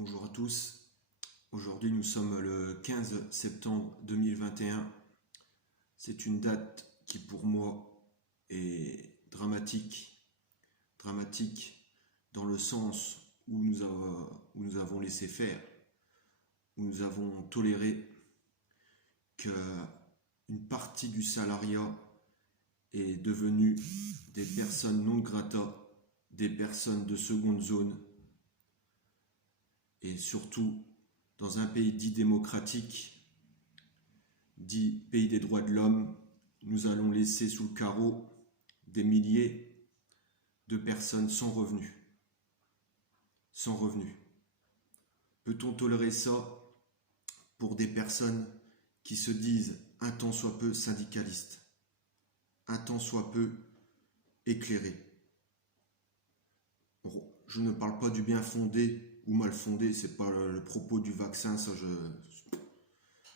Bonjour à tous. Aujourd'hui, nous sommes le 15 septembre 2021. C'est une date qui, pour moi, est dramatique. Dramatique dans le sens où nous avons laissé faire, où nous avons toléré qu'une partie du salariat est devenue des personnes non grata, des personnes de seconde zone, et surtout dans un pays dit démocratique, dit pays des droits de l'homme, nous allons laisser sous le carreau des milliers de personnes sans revenus. Sans revenus. Peut-on tolérer ça pour des personnes qui se disent un tant soit peu syndicalistes, un tant soit peu éclairées? Bon, je ne parle pas du bien fondé ou mal fondé, c'est pas le propos du vaccin, ça je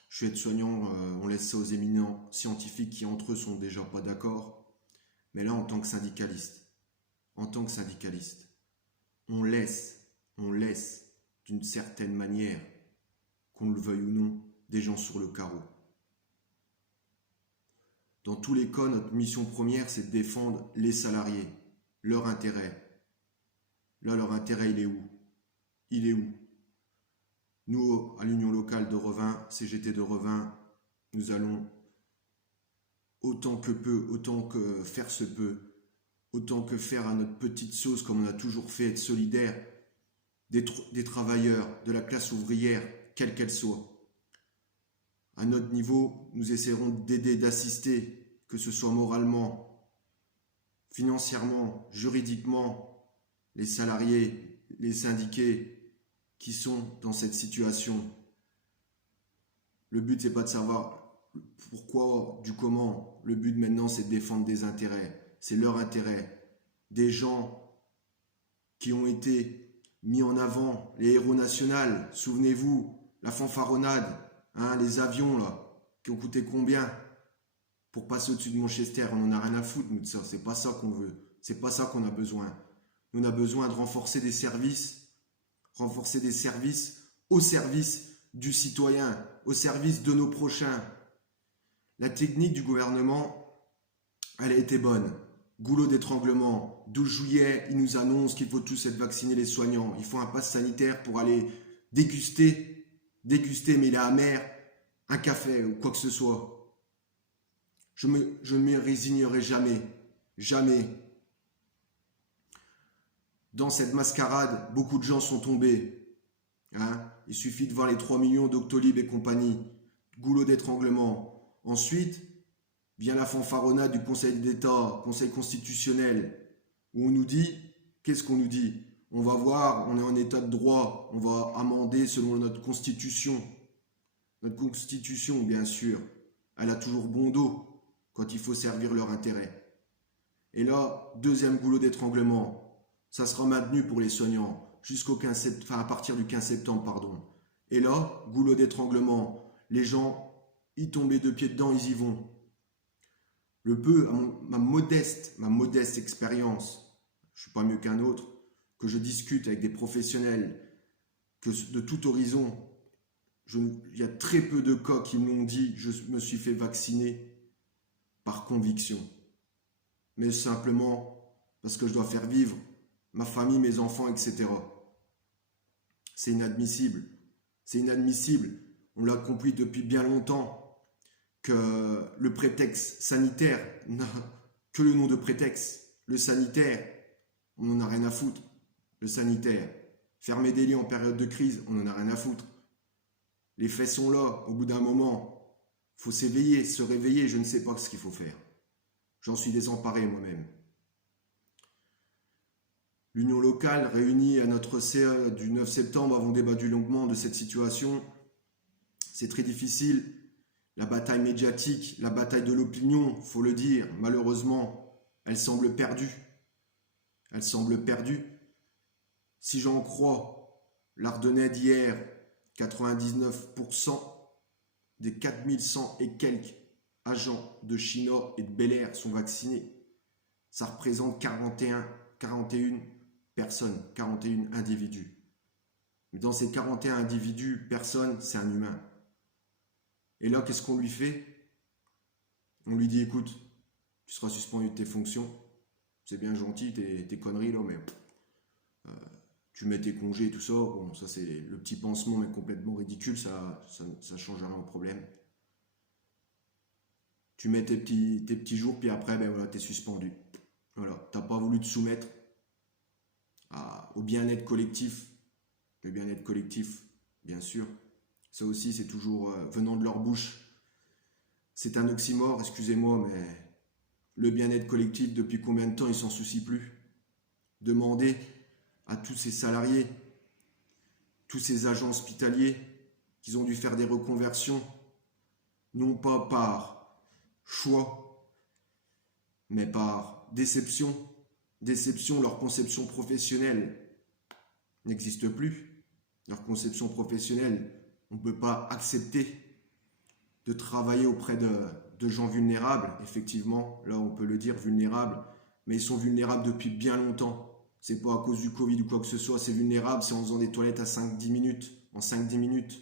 suis aide-soignant, on laisse ça aux éminents scientifiques qui entre eux sont déjà pas d'accord. Mais là, en tant que syndicaliste, on laisse d'une certaine manière, qu'on le veuille ou non, des gens sur le carreau. Dans tous les cas, notre mission première, c'est de défendre les salariés, leur intérêt. Là, leur intérêt, il est où? Il est où? Nous, à l'Union locale de Revin, CGT de Revin, nous allons, autant que peu, autant que faire se peut, autant que faire à notre petite sauce, comme on a toujours fait, être solidaire des travailleurs, de la classe ouvrière, quelle qu'elle soit. À notre niveau, nous essaierons d'aider, d'assister, que ce soit moralement, financièrement, juridiquement, les salariés, les syndiqués qui sont dans cette situation. Le but, c'est pas de savoir pourquoi, du comment. Le but maintenant, c'est de défendre des intérêts. C'est leur intérêt. Des gens qui ont été mis en avant, les héros nationaux, souvenez-vous, la fanfaronnade, les avions là, qui ont coûté combien pour passer au-dessus de Manchester? On n'en a rien à foutre, nous, de ça. C'est pas ça qu'on veut. C'est pas ça qu'on a besoin. Nous, on a besoin de renforcer des services au service du citoyen, au service de nos prochains. La technique du gouvernement, elle a été bonne. Goulot d'étranglement, 12 juillet, il nous annonce qu'il faut tous être vaccinés, les soignants. Il faut un pass sanitaire pour aller déguster, mais il est amer, un café ou quoi que ce soit. Je ne me résignerai jamais. Dans cette mascarade, beaucoup de gens sont tombés. Il suffit de voir les 3 millions d'Octolib et compagnie. Goulot d'étranglement. Ensuite, vient la fanfaronnade du Conseil d'État, Conseil constitutionnel, où on nous dit, qu'est-ce qu'on nous dit? On va voir, on est en état de droit, on va amender selon notre constitution. Notre constitution, bien sûr, elle a toujours bon dos quand il faut servir leur intérêt. Et là, deuxième goulot d'étranglement. Ça sera maintenu pour les soignants à partir du 15 septembre, pardon. Et là, goulot d'étranglement. Les gens, y tomber de pied dedans, ils y vont. Ma modeste expérience, je ne suis pas mieux qu'un autre, que je discute avec des professionnels de tout horizon, il y a très peu de cas qui m'ont dit je me suis fait vacciner par conviction, mais simplement parce que je dois faire vivre ma famille, mes enfants, etc. C'est inadmissible. On l'a compris depuis bien longtemps que le prétexte sanitaire n'a que le nom de prétexte. Le sanitaire, on n'en a rien à foutre. Le sanitaire, fermer des lits en période de crise, on n'en a rien à foutre. Les faits sont là, au bout d'un moment. Il faut s'éveiller, se réveiller, je ne sais pas ce qu'il faut faire. J'en suis désemparé moi-même. L'Union locale, réunie à notre CA du 9 septembre, avons débattu longuement de cette situation. C'est très difficile. La bataille médiatique, la bataille de l'opinion, il faut le dire, malheureusement, elle semble perdue. Si j'en crois l'Ardennais d'hier, 99% des 4100 et quelques agents de Chinon et de Bel Air sont vaccinés. Ça représente 41 personnes, 41 individus. Mais dans ces 41 individus, personne, c'est un humain. Et là, qu'est-ce qu'on lui fait? On lui dit, écoute, tu seras suspendu de tes fonctions. C'est bien gentil, tes conneries là, mais tu mets tes congés, tout ça. Bon, ça c'est le petit pansement, mais complètement ridicule, ça change rien au problème. Tu mets tes petits jours, puis après, ben voilà, t'es suspendu. Voilà, t'as pas voulu te soumettre au bien-être collectif. Le bien-être collectif, bien sûr. Ça aussi, c'est toujours venant de leur bouche. C'est un oxymore, excusez-moi, mais le bien-être collectif, depuis combien de temps ils s'en soucient plus? Demandez à tous ces salariés, tous ces agents hospitaliers, qu'ils ont dû faire des reconversions, non pas par choix, mais par déception. Déception, leur conception professionnelle n'existe plus. Leur conception professionnelle, on ne peut pas accepter de travailler auprès de gens vulnérables. Effectivement, là on peut le dire, vulnérables, mais ils sont vulnérables depuis bien longtemps. C'est pas à cause du Covid ou quoi que ce soit, c'est vulnérable, c'est en faisant des toilettes à 5-10 minutes, en 5-10 minutes.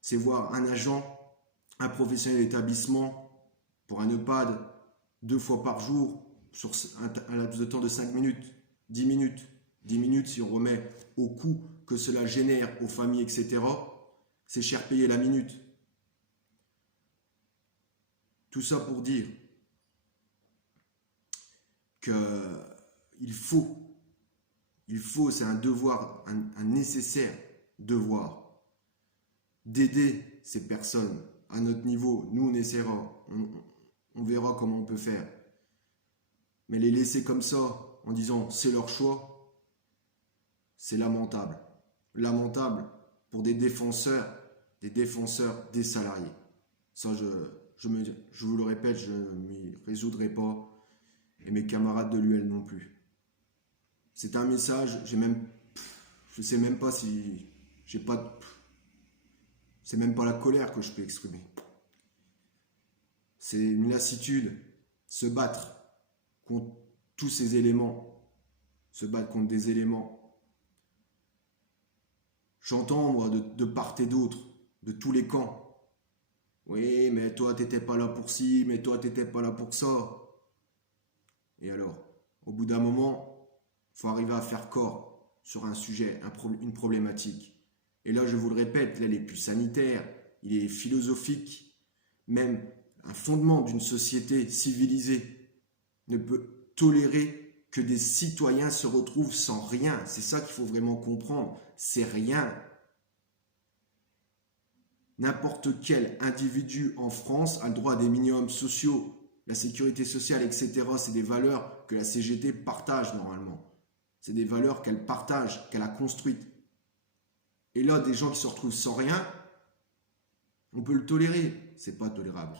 C'est voir un agent, un professionnel d'établissement, pour un EHPAD, 2 fois par jour, sur un laps de temps de 5 minutes, 10 minutes. 10 minutes, si on remet au coût que cela génère aux familles, etc., c'est cher payé la minute. Tout ça pour dire qu'il faut, c'est un devoir, un nécessaire devoir d'aider ces personnes à notre niveau. Nous, on essaiera, on verra comment on peut faire. Mais les laisser comme ça, en disant c'est leur choix, c'est lamentable. Lamentable pour des défenseurs des salariés. Ça, je vous le répète, je ne m'y résoudrai pas. Et mes camarades de l'UL non plus. C'est un message, je sais même pas si j'ai pas, c'est même pas la colère que je peux exprimer. C'est une lassitude, se battre contre tous ces éléments, se battre contre des éléments. J'entends moi de part et d'autre, de tous les camps. Oui, mais toi t'étais pas là pour ci, mais toi t'étais pas là pour ça. Et alors, au bout d'un moment, il faut arriver à faire corps sur un sujet, une problématique. Et là, je vous le répète, là, il est plus sanitaire, il est philosophique. Même un fondement d'une société civilisée ne peut tolérer que des citoyens se retrouvent sans rien. C'est ça qu'il faut vraiment comprendre. C'est rien. N'importe quel individu en France a le droit à des minimums sociaux. La sécurité sociale, etc., c'est des valeurs que la CGT partage normalement. C'est des valeurs qu'elle partage, qu'elle a construites. Et là, des gens qui se retrouvent sans rien, on peut le tolérer. C'est pas tolérable.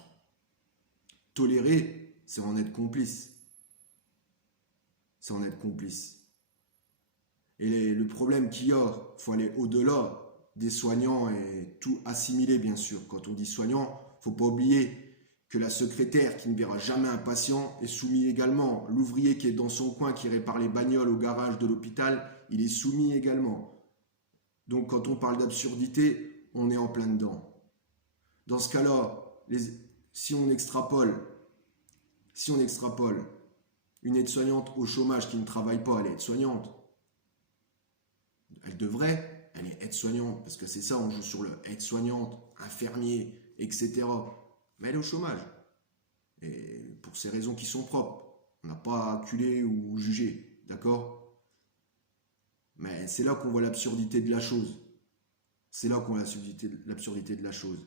Tolérer, c'est en être complice. C'est en être complice. Et le problème qu'il y a, il faut aller au-delà des soignants et tout assimiler, bien sûr. Quand on dit soignant, il ne faut pas oublier que la secrétaire qui ne verra jamais un patient est soumis également. L'ouvrier qui est dans son coin, qui répare les bagnoles au garage de l'hôpital, il est soumis également. Donc quand on parle d'absurdité, on est en plein dedans. Dans ce cas-là, si on extrapole une aide-soignante au chômage qui ne travaille pas, elle est aide-soignante. Elle est aide-soignante, parce que c'est ça, on joue sur le aide-soignante, infirmier, etc. Mais elle est au chômage. Et pour ces raisons qui sont propres. On n'a pas à acculer ou juger, d'accord? Mais c'est là qu'on voit l'absurdité de la chose. C'est là qu'on voit l'absurdité de la chose.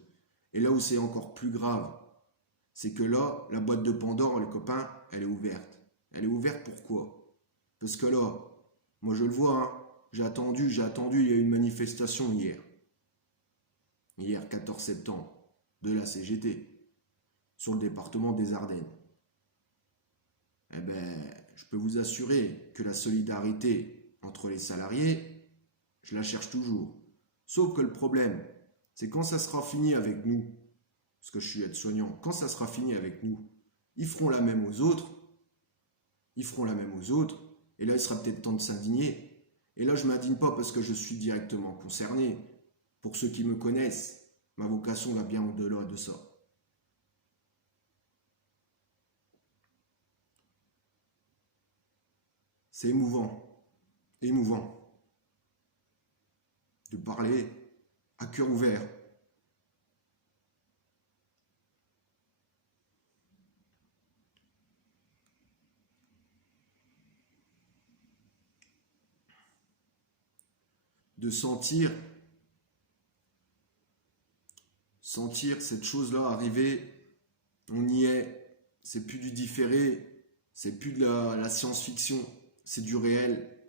Et là où c'est encore plus grave, c'est que là, la boîte de Pandore, les copains, elle est ouverte. Elle est ouverte pourquoi? Parce que là, moi je le vois, hein, j'ai attendu, il y a eu une manifestation hier. Hier, 14 septembre, de la CGT. Sur le département des Ardennes. Eh bien, je peux vous assurer que la solidarité entre les salariés, je la cherche toujours. Sauf que le problème, c'est quand ça sera fini avec nous, parce que je suis aide-soignant, quand ça sera fini avec nous, ils feront la même aux autres, et là il sera peut-être temps de s'indigner, Et là, je ne m'indigne pas parce que je suis directement concerné. Pour ceux qui me connaissent, ma vocation va bien au-delà de ça. C'est émouvant de parler à cœur ouvert. De sentir cette chose-là arriver, on y est, c'est plus du différé, c'est plus de la science-fiction, c'est du réel.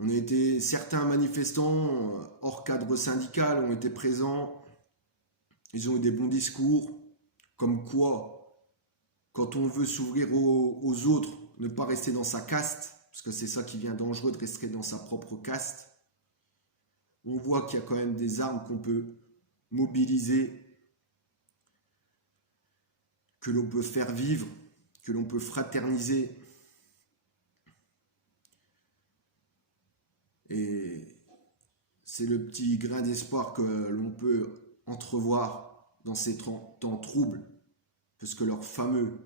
On a été, certains manifestants hors cadre syndical ont été présents, ils ont eu des bons discours, comme quoi, quand on veut s'ouvrir aux autres, ne pas rester dans sa caste, parce que c'est ça qui vient dangereux de rester dans sa propre caste. On voit qu'il y a quand même des armes qu'on peut mobiliser, que l'on peut faire vivre, que l'on peut fraterniser. Et c'est le petit grain d'espoir que l'on peut entrevoir dans ces temps troubles, parce que leur fameux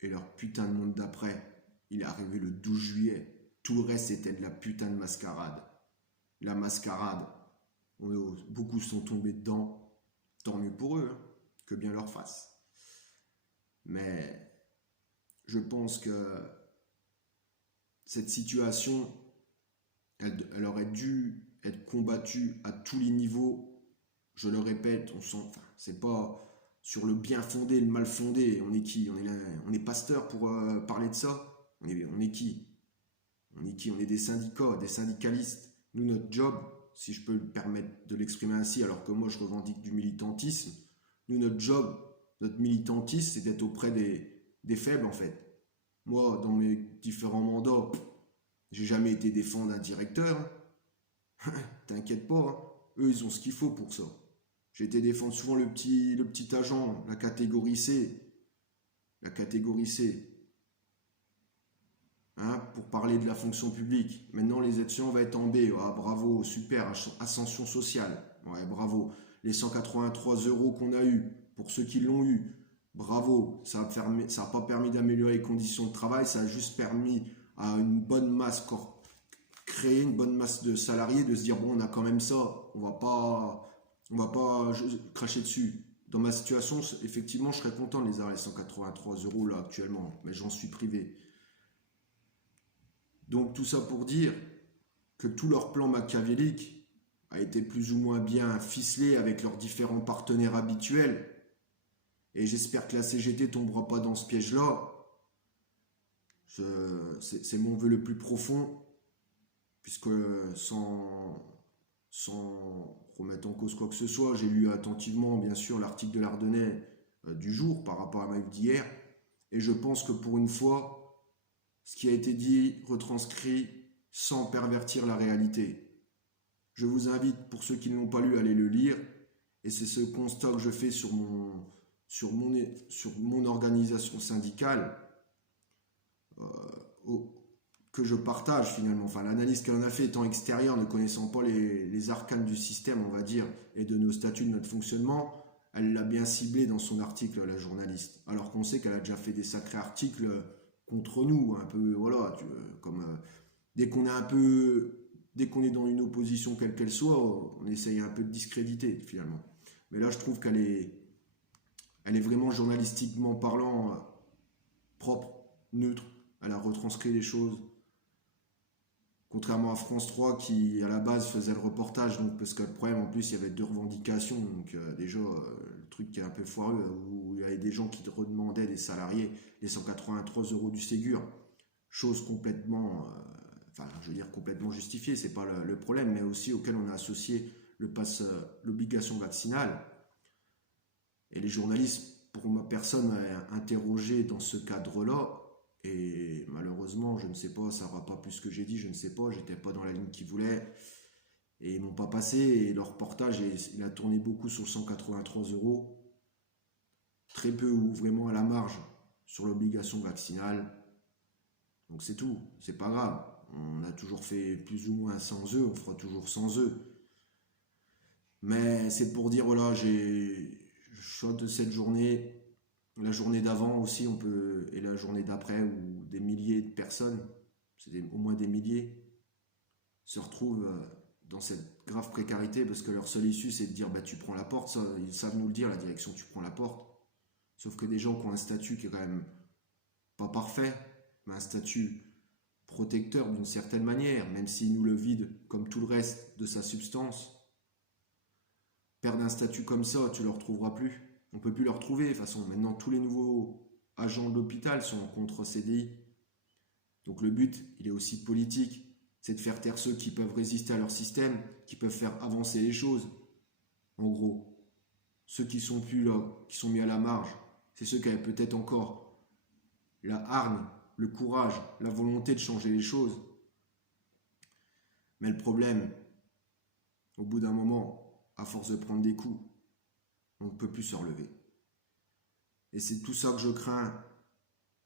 et leur putain de monde d'après, il est arrivé le 12 juillet. Tout le reste était de la putain de mascarade. La mascarade, beaucoup sont tombés dedans, tant mieux pour eux, hein, que bien leur fasse. Mais je pense que cette situation, elle aurait dû être combattue à tous les niveaux. Je le répète, c'est pas sur le bien fondé, le mal fondé. On est qui? On est pasteur pour parler de ça? On est qui? On est des syndicats, des syndicalistes. Nous, notre job, si je peux me permettre de l'exprimer ainsi, alors que moi je revendique du militantisme, nous, notre job, notre militantisme, c'est d'être auprès des faibles en fait. Moi, dans mes différents mandats, j'ai jamais été défendre un directeur. T'inquiète pas, hein. Eux, ils ont ce qu'il faut pour ça. J'ai été défendre souvent le petit agent, la catégorie C. La catégorie C. Hein, pour parler de la fonction publique. Maintenant, les étudiants vont être en B. Ah, bravo, super, ascension sociale. Ouais, bravo. Les 183 € qu'on a eu, pour ceux qui l'ont eu, bravo. Ça n'a pas permis d'améliorer les conditions de travail, ça a juste permis à une bonne masse, créer une bonne masse de salariés, de se dire, bon, on a quand même ça, on va pas cracher dessus. Dans ma situation, effectivement, je serais content de les avoir les 183 € là actuellement, mais j'en suis privé. Donc tout ça pour dire que tout leur plan machiavélique a été plus ou moins bien ficelé avec leurs différents partenaires habituels. Et j'espère que la CGT ne tombera pas dans ce piège-là. C'est mon vœu le plus profond, puisque sans remettre en cause quoi que ce soit, j'ai lu attentivement bien sûr l'article de l'Ardennais du jour par rapport à ma vie d'hier. Et je pense que pour une fois, ce qui a été dit, retranscrit sans pervertir la réalité. Je vous invite, pour ceux qui ne l'ont pas lu, à aller le lire. Et c'est ce constat que je fais sur mon organisation syndicale, que je partage finalement. Enfin, l'analyse qu'elle en a fait étant extérieure, ne connaissant pas les arcanes du système, on va dire, et de nos statuts, de notre fonctionnement, elle l'a bien ciblé dans son article, la journaliste. Alors qu'on sait qu'elle a déjà fait des sacrés articles contre nous, un peu, voilà, dès qu'on est dans une opposition quelle qu'elle soit, on essaye un peu de discréditer finalement. Mais là, je trouve qu'elle est vraiment journalistiquement parlant propre, neutre. Elle a retranscrit les choses. Contrairement à France 3 qui à la base faisait le reportage, donc parce que le problème en plus il y avait 2 revendications, donc déjà le truc qui est un peu foireux, où il y avait des gens qui redemandaient des salariés les 183 € du Ségur, chose complètement, complètement justifiée, c'est pas le problème, mais aussi auquel on a associé l'obligation vaccinale. Et les journalistes, pour ma personne, interrogés dans ce cadre-là. Et malheureusement, je ne sais pas, ça ne va pas plus que j'ai dit, je ne sais pas, j'étais pas dans la ligne qu'ils voulaient. Et ils m'ont pas passé, et leur reportage, il a tourné beaucoup sur 183 €. Très peu ou vraiment à la marge sur l'obligation vaccinale. Donc c'est tout, c'est pas grave. On a toujours fait plus ou moins sans eux, on fera toujours sans eux. Mais c'est pour dire, voilà, je suis de cette journée, la journée d'avant aussi, et la journée d'après, où des milliers de personnes, au moins des milliers, se retrouvent dans cette grave précarité parce que leur seule issue c'est de dire bah tu prends la porte, ça, ils savent nous le dire, la direction, tu prends la porte. Sauf que des gens qui ont un statut qui est quand même pas parfait, mais un statut protecteur d'une certaine manière, même s'il nous le vide comme tout le reste de sa substance, perdre un statut comme ça, tu le retrouveras plus. On peut plus le retrouver de toute façon. Maintenant, tous les nouveaux agents de l'hôpital sont contre CDI. Donc le but, il est aussi politique. C'est de faire taire ceux qui peuvent résister à leur système, qui peuvent faire avancer les choses. En gros, ceux qui sont plus là, qui sont mis à la marge, c'est ceux qui avaient peut-être encore la hargne, le courage, la volonté de changer les choses. Mais le problème, au bout d'un moment, à force de prendre des coups, on ne peut plus se relever. Et c'est tout ça que je crains,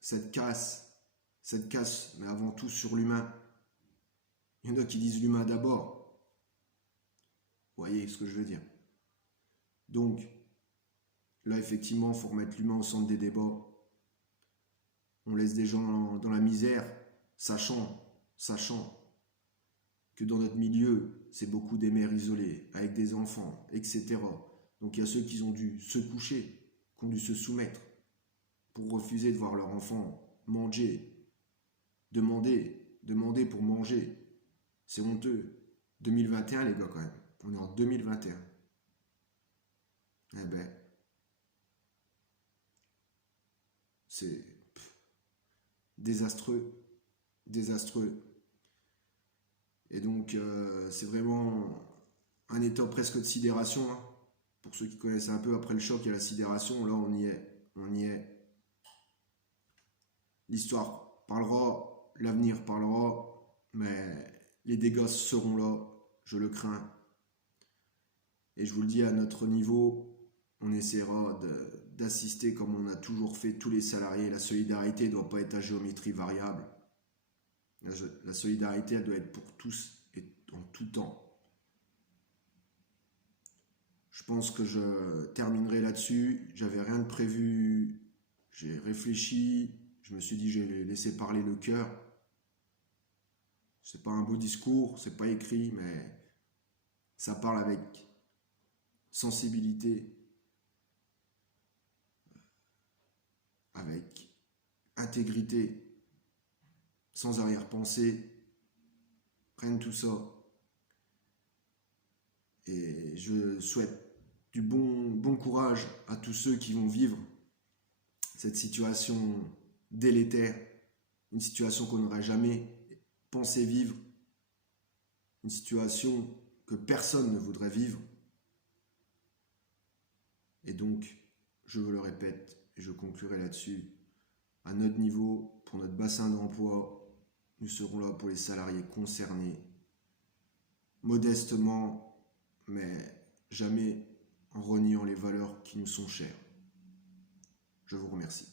cette casse, mais avant tout sur l'humain. Il y en a qui disent l'humain d'abord. Vous voyez ce que je veux dire? Donc, là, effectivement, il faut remettre l'humain au centre des débats. On laisse des gens dans la misère, sachant que dans notre milieu, c'est beaucoup des mères isolées, avec des enfants, etc. Donc il y a ceux qui ont dû se coucher, qui ont dû se soumettre pour refuser de voir leur enfant manger, demander pour manger. C'est honteux. 2021 les gars quand même. On est en 2021. Eh ben, c'est désastreux. Désastreux. Et donc, c'est vraiment un état presque de sidération. Hein. Pour ceux qui connaissent un peu, après le choc, il y a la sidération. Là, on y est. On y est. L'histoire parlera, l'avenir parlera, mais les dégâts seront là, je le crains. Et je vous le dis, à notre niveau, on essaiera d'assister comme on a toujours fait tous les salariés. La solidarité ne doit pas être à géométrie variable. La solidarité, elle doit être pour tous et en tout temps. Je pense que je terminerai là-dessus. J'avais rien de prévu. J'ai réfléchi. Je me suis dit, je vais laisser parler le cœur. C'est pas un beau discours, c'est pas écrit, mais ça parle avec sensibilité, avec intégrité, sans arrière-pensée, rien de tout ça. Et je souhaite du bon courage à tous ceux qui vont vivre cette situation délétère, une situation qu'on n'aurait jamais pensé vivre, une situation que personne ne voudrait vivre. Et donc, je vous le répète, et je conclurai là-dessus, à notre niveau, pour notre bassin d'emploi, nous serons là pour les salariés concernés, modestement, mais jamais en reniant les valeurs qui nous sont chères. Je vous remercie.